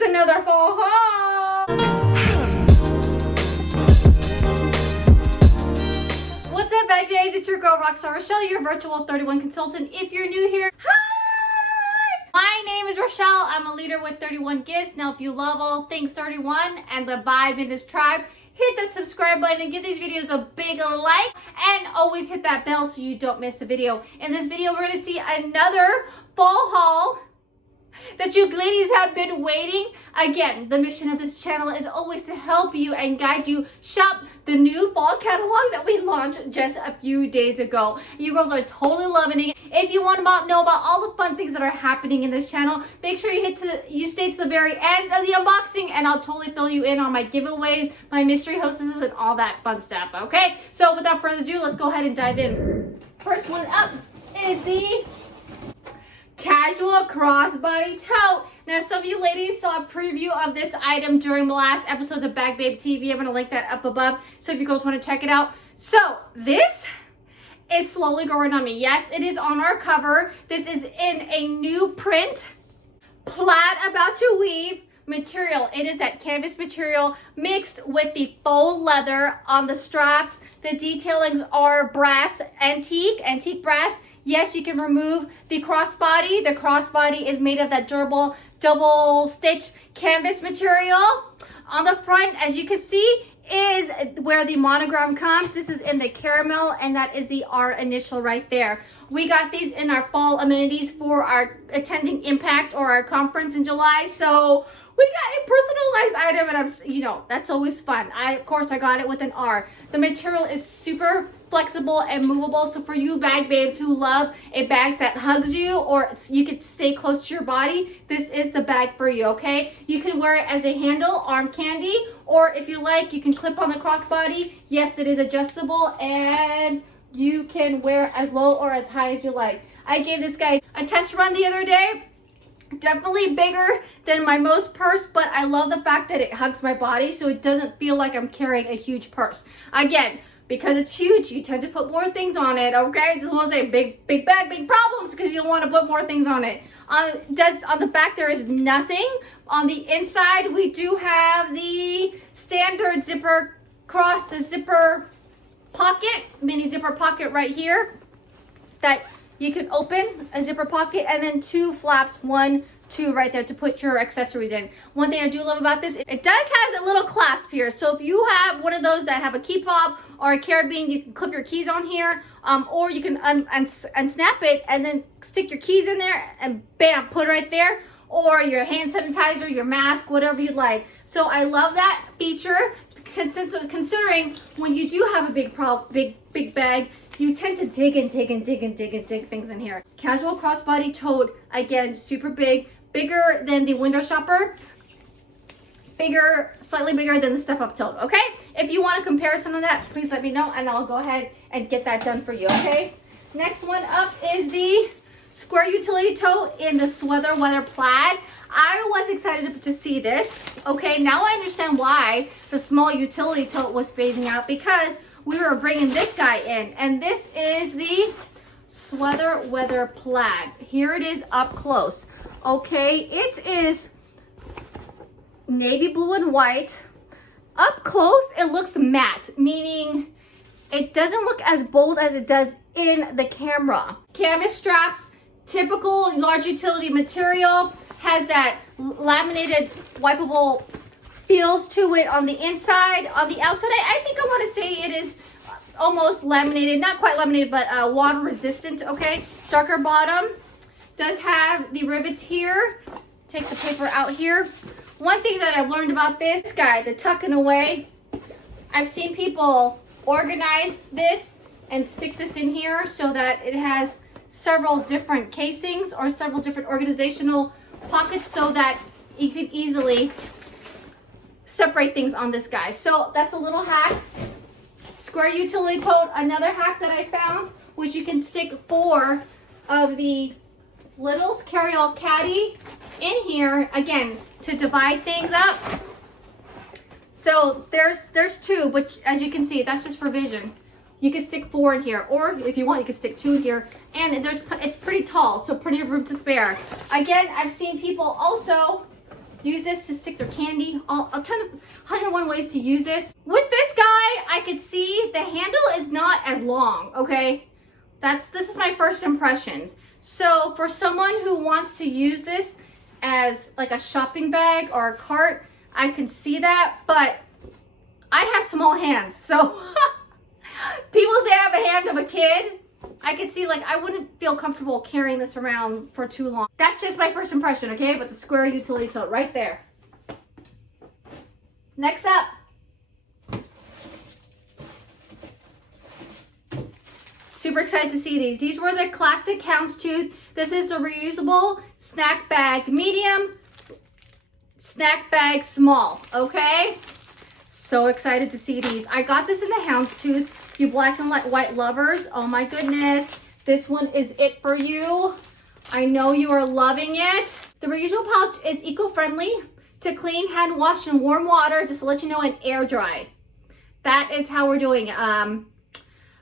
It's another fall haul. What's up, bag bags? It's your girl Rockstar Rochelle, your virtual 31 consultant. If you're new here, hi! My name is Rochelle. I'm a leader with 31 gifts. Now, if you love all things 31 and the vibe in this tribe, hit that subscribe button and give these videos a big like, and always hit that bell so you don't miss the video. In this video, we're going to see another fall haul that you ladies have been waiting. Again, the mission of this channel is always to help you and guide you shop the new fall catalog that we launched just a few days ago. You girls are totally loving it. If you want to know about all the fun things that are happening in this channel, make sure you stay to the very end of the unboxing, and I'll totally fill you in on my giveaways, my mystery hostesses, and all that fun stuff, okay? So without further ado, let's go ahead and dive in. First one up is the casual crossbody tote. Now, some of you ladies saw a preview of this item during the last episodes of Bag Babe TV. I'm going to link that up above, so if you girls want to check it out. So this is slowly growing on me. Yes, it is on our cover. This is in a new print, plaid about to weave material. It is that canvas material mixed with the faux leather on the straps. The detailings are brass, antique brass. Yes, you can remove the crossbody. The crossbody is made of that durable double stitch canvas material. On the front, as you can see, is where the monogram comes. This is in the caramel, and that is the R initial right there. We got these in our fall amenities for our attending Impact or our conference in July. So we got a personalized item, and that's always fun. Of course, I got it with an R. The material is super flexible and movable. So for you bag babes who love a bag that hugs you, or you can stay close to your body, this is the bag for you, okay? You can wear it as a handle, arm candy, or if you like, you can clip on the crossbody. Yes, it is adjustable, and you can wear as low or as high as you like. I gave this guy a test run the other day. Definitely bigger than my most purse, but I love the fact that it hugs my body, so it doesn't feel like I'm carrying a huge purse. Again, because it's huge, you tend to put more things on it, okay? Just want to say big bag, big problems, because you want to put more things on it. On the back, there is nothing. On the inside, we do have the standard zipper the zipper pocket, mini zipper pocket right here that you can open, a zipper pocket, and then two flaps, 1, 2 right there to put your accessories in. One thing I do love about this, it does have a little clasp here. So if you have one of those that have a key fob or a carabiner, you can clip your keys on here, or you can unsnap it and then stick your keys in there and bam, put it right there, or your hand sanitizer, your mask, whatever you like. So I love that feature, considering when you do have a big bag, you tend to dig things in here. Casual crossbody tote, again, super big, bigger than the window shopper, slightly bigger than the step up tote, okay? If you want a comparison of that, please let me know, and I'll go ahead and get that done for you, okay? Next one up is the square utility tote in the sweater weather plaid. I was excited to see this. Okay, now I understand why the small utility tote was phasing out, because we were bringing this guy in, and this is the sweater weather plaid. Here it is up close. Okay, it is navy blue and white. Up close, it looks matte, meaning it doesn't look as bold as it does in the camera. Canvas straps, typical large utility material, has that laminated wipeable feels to it on the inside. On the outside, I think I want to say it is almost laminated, not quite laminated, but water resistant, okay? Darker bottom, does have the rivets here. Take the paper out here. One thing that I've learned about this guy, the tucking away, I've seen people organize this and stick this in here so that it has several different casings or several different organizational pockets, so that you can easily separate things on this guy. So that's a little hack. Square utility tote, another hack that I found, which you can stick 4 of the littles carry-all caddy in here, again, to divide things up. So there's 2, which as you can see, that's just for vision. You can stick 4 in here, or if you want, you can stick 2 here. And it's pretty tall, so plenty of room to spare. Again, I've seen people also use this to stick their candy. A ton of 101 ways to use this. With this guy, I could see the handle is not as long, okay? This is my first impressions. So for someone who wants to use this as like a shopping bag or a cart, I can see that, but I have small hands, so people say I have a hand of a kid. I could see, like, I wouldn't feel comfortable carrying this around for too long. That's just my first impression, okay? But the square utility tote right there. Next up. Super excited to see these. These were the classic houndstooth. This is the reusable snack bag medium, snack bag small, okay? So excited to see these. I got this in the houndstooth. You black and white lovers, oh my goodness. This one is it for you. I know you are loving it. The reusable pouch is eco-friendly to clean, hand wash in warm water, just to let you know, and air dry. That is how we're doing it.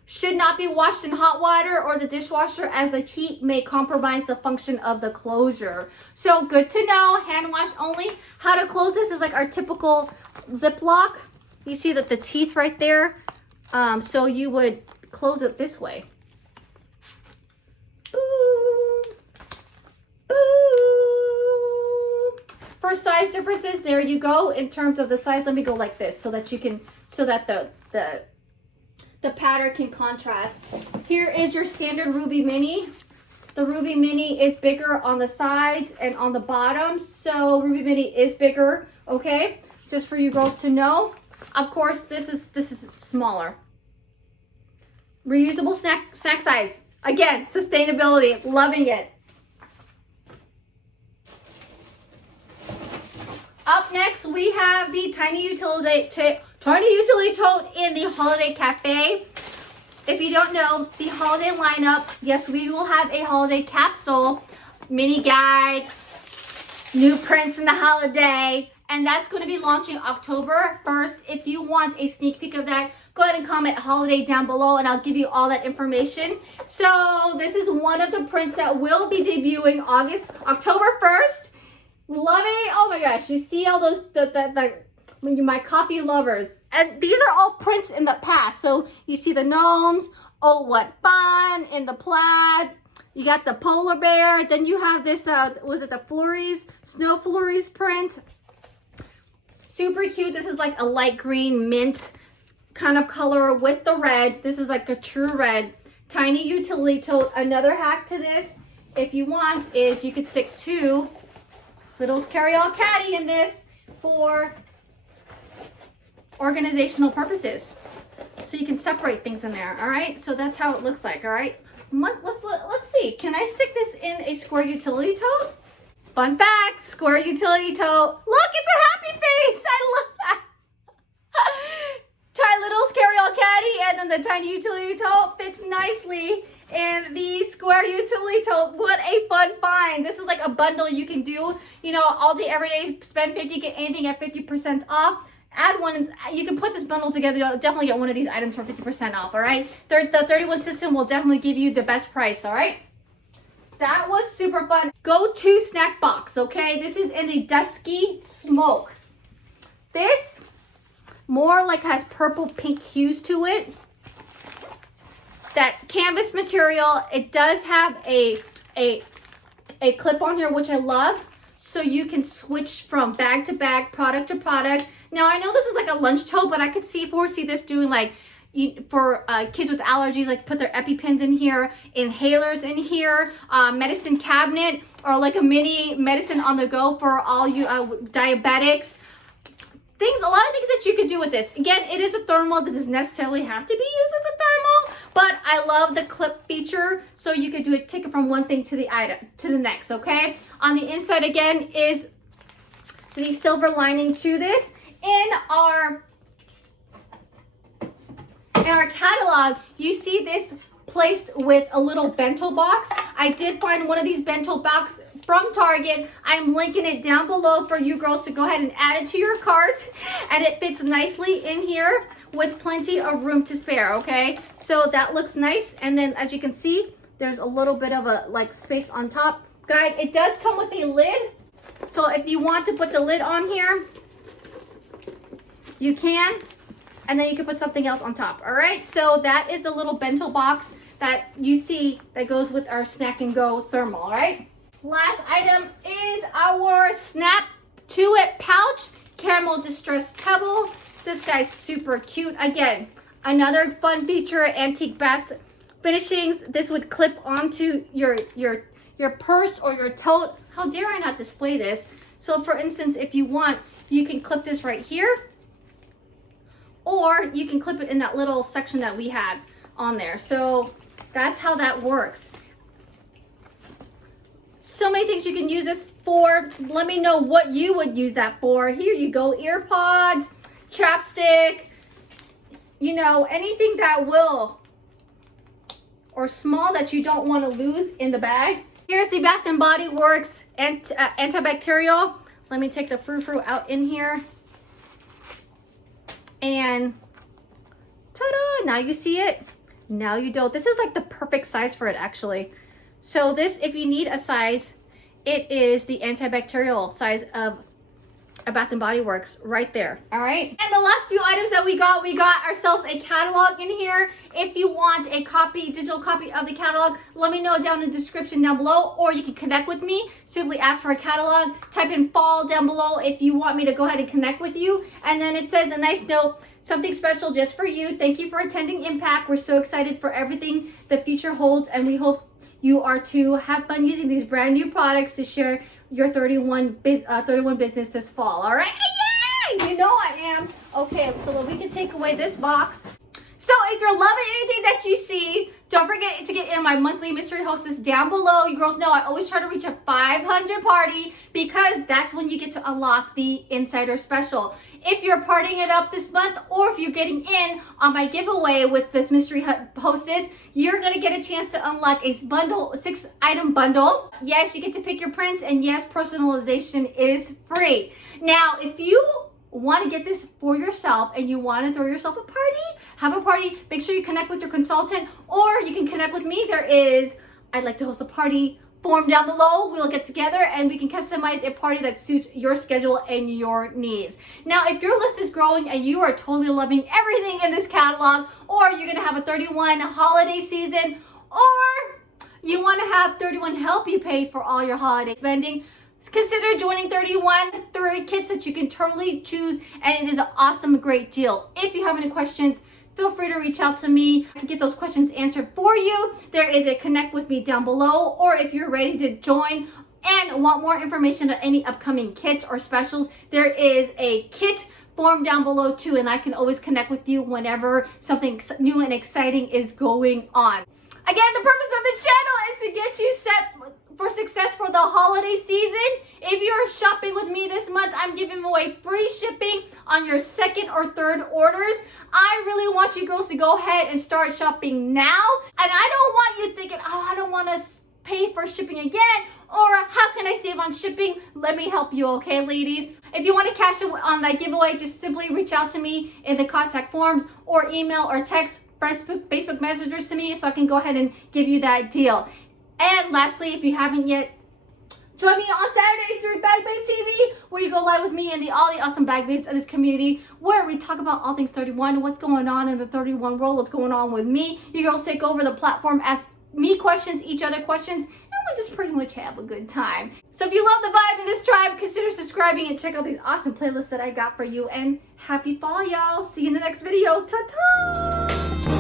Should not be washed in hot water or the dishwasher, as the heat may compromise the function of the closure. So good to know, hand wash only. How to close this is like our typical Ziploc. You see that the teeth right there. So you would close it this way. Boom. Boom. For size differences, there you go. In terms of the size, let me go like this so that you can, so that the pattern can contrast. Here is your standard Ruby Mini. The Ruby Mini is bigger on the sides and on the bottom, so Ruby Mini is bigger, okay? Just for you girls to know. Of course, this is smaller. Reusable snack size. Again, sustainability, loving it. Up next, we have the tiny utility tote in the Holiday Cafe. If you don't know, the holiday lineup, yes, we will have a holiday capsule, mini guide, new prints in the holiday, and that's going to be launching October 1st. If you want a sneak peek of that, go ahead and comment holiday down below and I'll give you all that information. So this is one of the prints that will be debuting October 1st. Love it. Oh my gosh, you see all those, my coffee lovers. And these are all prints in the past. So you see the gnomes, oh what fun, in the plaid. You got the polar bear. Then you have this, was it the flurries, snow flurries print. Super cute. This is like a light green mint kind of color with the red. This is like a true red. Tiny utility tote. Another hack to this, if you want, is you could stick 2 Little's Carry-All Caddy in this for organizational purposes. So you can separate things in there, all right? So that's how it looks like, all right? Let's see. Can I stick this in a square utility tote? Fun fact, square utility tote. Look, it's a happy face. I love that. Little's Carry-All Caddy, and then the tiny utility tote fits nicely in the square utility tote. What a fun find. This is like a bundle you can do, you know, all day, every day, spend 50, get anything at 50% off. Add one, you can put this bundle together. You'll definitely get one of these items for 50% off, all right? The 31 system will definitely give you the best price, all right? That was super fun. Go-to snack box, okay? This is in the Dusky Smoke. This more like has purple pink hues to it. That canvas material, it does have a clip on here, which I love. So you can switch from bag to bag, product to product. Now I know this is like a lunch tote, but I could foresee this doing like for kids with allergies, like put their EpiPens in here, inhalers in here, medicine cabinet, or like a mini medicine on the go for all you diabetics. A lot of things that you could do with this. Again, it is a thermal. This doesn't necessarily have to be used as a thermal, but I love the clip feature, so you could do it, take it from one thing to the next, okay? On the inside, again, is the silver lining to this. In our catalog, you see this placed with a little bento box. I did find one of these bento boxes from Target. I'm linking it down below for you girls to go ahead and add it to your cart, and it fits nicely in here with plenty of room to spare, okay? So that looks nice, and then as you can see, there's a little bit of a like space on top. Guys, it does come with a lid. So if you want to put the lid on here, you can, and then you can put something else on top. All right, so that is a little bento box that you see that goes with our Snack and Go thermal. All right, last item is our Snap To It pouch, caramel distressed pebble. This guy's super cute. Again, another fun feature, antique brass finishings. This would clip onto your purse or your tote. How dare I not display this? So for instance, if you want, you can clip this right here, or you can clip it in that little section that we had on there. So that's how that works. So many things you can use this for. Let me know what you would use that for. Here you go, ear pods, chapstick, you know, anything that will, or small that you don't want to lose in the bag. Here's the Bath & Body Works antibacterial. Let me take the frou-frou out in here. And ta-da, now you see it, now you don't. This is like the perfect size for it actually. So this, if you need a size, it is the antibacterial size of a Bath & Body Works right there. All right, and the last few items that we got ourselves a catalog in here. If you want a copy, digital copy of the catalog, let me know down in the description down below, or you can connect with me. Simply ask for a catalog, type in fall down below if you want me to go ahead and connect with you. And then it says a nice note, something special just for you. Thank you for attending Impact. We're so excited for everything the future holds, and we hope you are to have fun using these brand new products to share your 31 business this fall. All right, yay! You know I am. Okay, so we can take away this box. So if you're loving anything that you see, don't forget to get in my monthly mystery hostess down below. You girls know I always try to reach a 500 party, because that's when you get to unlock the insider special. If you're partying it up this month, or if you're getting in on my giveaway with this mystery hostess, you're gonna get a chance to unlock a bundle, 6-item bundle. Yes, you get to pick your prints, and yes, personalization is free. Now, if you want to get this for yourself and you want to throw yourself a party, have a party, make sure you connect with your consultant, or you can connect with me. There is, I'd like to host a party form down below. We'll get together and we can customize a party that suits your schedule and your needs. Now, if your list is growing and you are totally loving everything in this catalog, or you're going to have a 31 holiday season, or you want to have 31 help you pay for all your holiday spending, consider joining 31. There are kits that you can totally choose, and it is an awesome, great deal. If you have any questions, feel free to reach out to me. I can get those questions answered for you. There is a connect with me down below, or if you're ready to join and want more information on any upcoming kits or specials, there is a kit form down below too, and I can always connect with you whenever something new and exciting is going on. Again, the purpose of this channel is to get you set for success for the holiday season. If you're shopping with me this month, I'm giving away free shipping on your second or third orders. I really want you girls to go ahead and start shopping now. And I don't want you thinking, oh, I don't want to pay for shipping again, or how can I save on shipping? Let me help you, okay, ladies? If you want to cash in on that giveaway, just simply reach out to me in the contact forms, or email or text Facebook messengers to me so I can go ahead and give you that deal. And lastly, if you haven't yet, join me on Saturdays during Bag Babe TV, where you go live with me and all the awesome Bag Babes of this community, where we talk about all things 31, what's going on in the 31 world, what's going on with me. You girls take over the platform, ask me questions, each other questions, and we just pretty much have a good time. So if you love the vibe in this tribe, consider subscribing and check out these awesome playlists that I got for you. And happy fall, y'all. See you in the next video. Ta-ta!